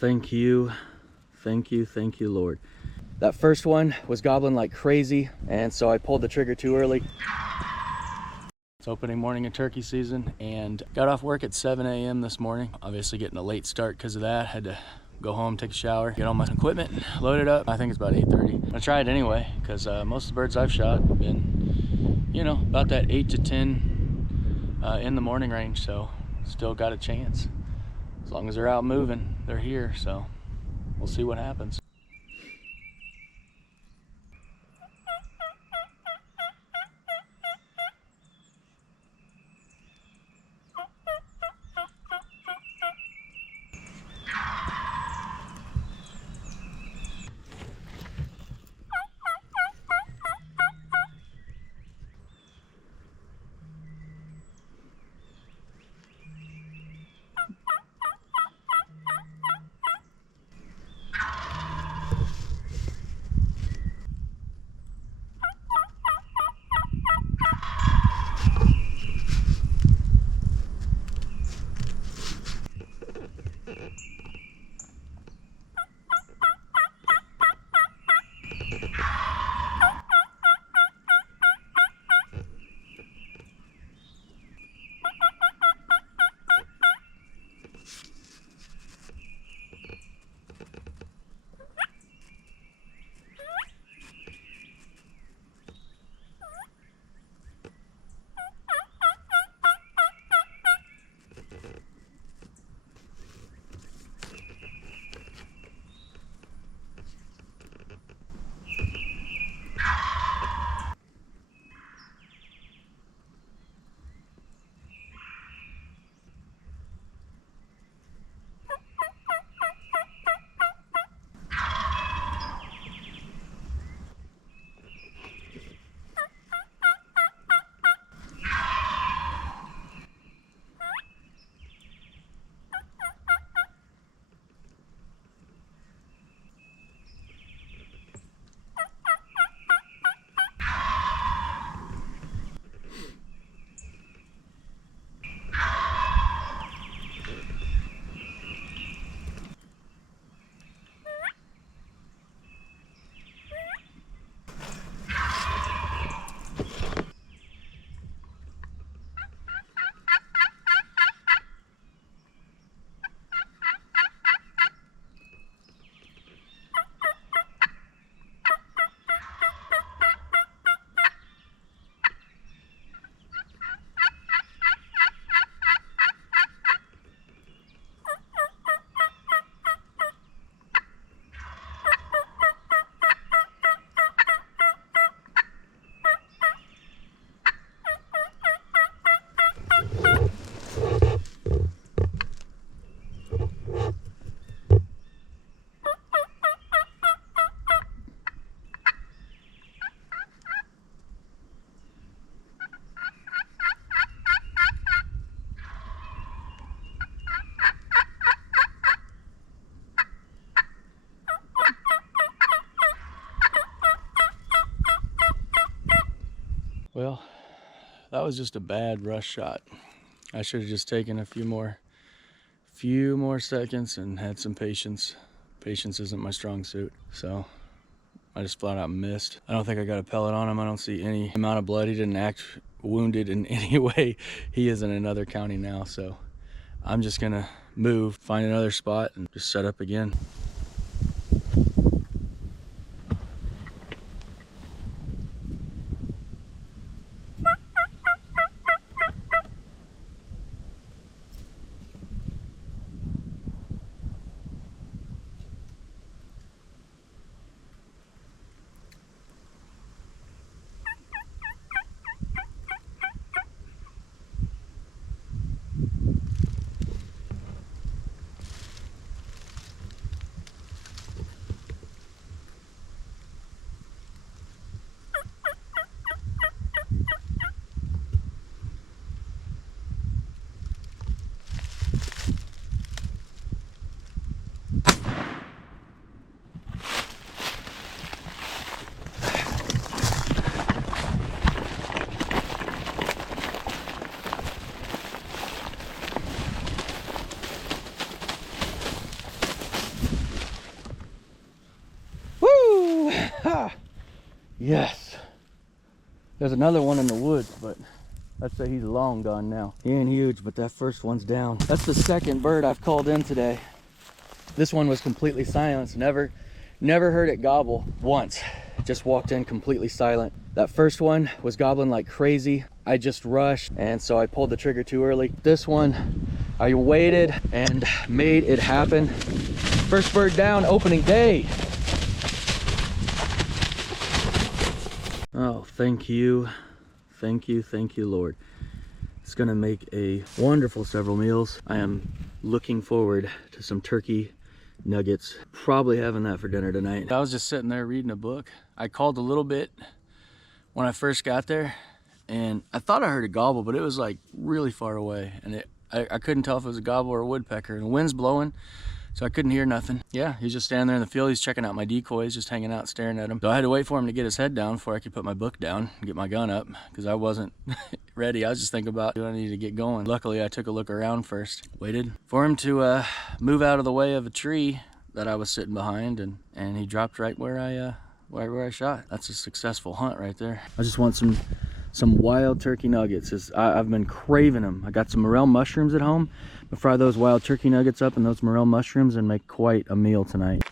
thank you, Lord. That first one was gobbling like crazy, and so I pulled the trigger too early. It's opening morning of turkey season, and got off work at 7 a.m. this morning. Obviously getting a late start because of that. Had to go home, take a shower, get all my equipment, load it up. I think it's about 8:30. I tried anyway, because most of the birds I've shot have been, you know, about that 8 to 10 in the morning range, so still got a chance. As long as they're out moving, they're here, so we'll see what happens. Well, that was just a bad rush shot. I should have just taken a few more seconds and had some patience. Patience isn't my strong suit, so I just flat out missed. I don't think I got a pellet on him. I don't see any amount of blood. He didn't act wounded in any way. He is in another county now, so I'm just gonna move, find another spot, and just set up again. Ha! Yes. There's another one in the woods, but I'd say he's long gone now. He ain't huge, but that first one's down. That's the second bird I've called in today. This one was completely silent. Never heard it gobble once. It just walked in completely silent. That first one was gobbling like crazy. I just rushed, and so I pulled the trigger too early. This one, I waited and made it happen. First bird down, opening day. Oh, thank you, Lord. It's gonna make a wonderful several meals. I am looking forward to some turkey nuggets. Probably having that for dinner tonight. I was just sitting there reading a book. I called a little bit when I first got there, and I thought I heard a gobble, but it was like really far away, and I couldn't tell if it was a gobble or a woodpecker. And the wind's blowing, so I couldn't hear nothing. Yeah, he's just standing there in the field. He's checking out my decoys, just hanging out, staring at them. So I had to wait for him to get his head down before I could put my book down and get my gun up, because I wasn't ready. I was just thinking about, do I need to get going? Luckily, I took a look around first. Waited for him to move out of the way of a tree that I was sitting behind, and he dropped right where I shot. That's a successful hunt right there. I just want some wild turkey nuggets. I've been craving them. I got some morel mushrooms at home. I'll fry those wild turkey nuggets up in those morel mushrooms and make quite a meal tonight.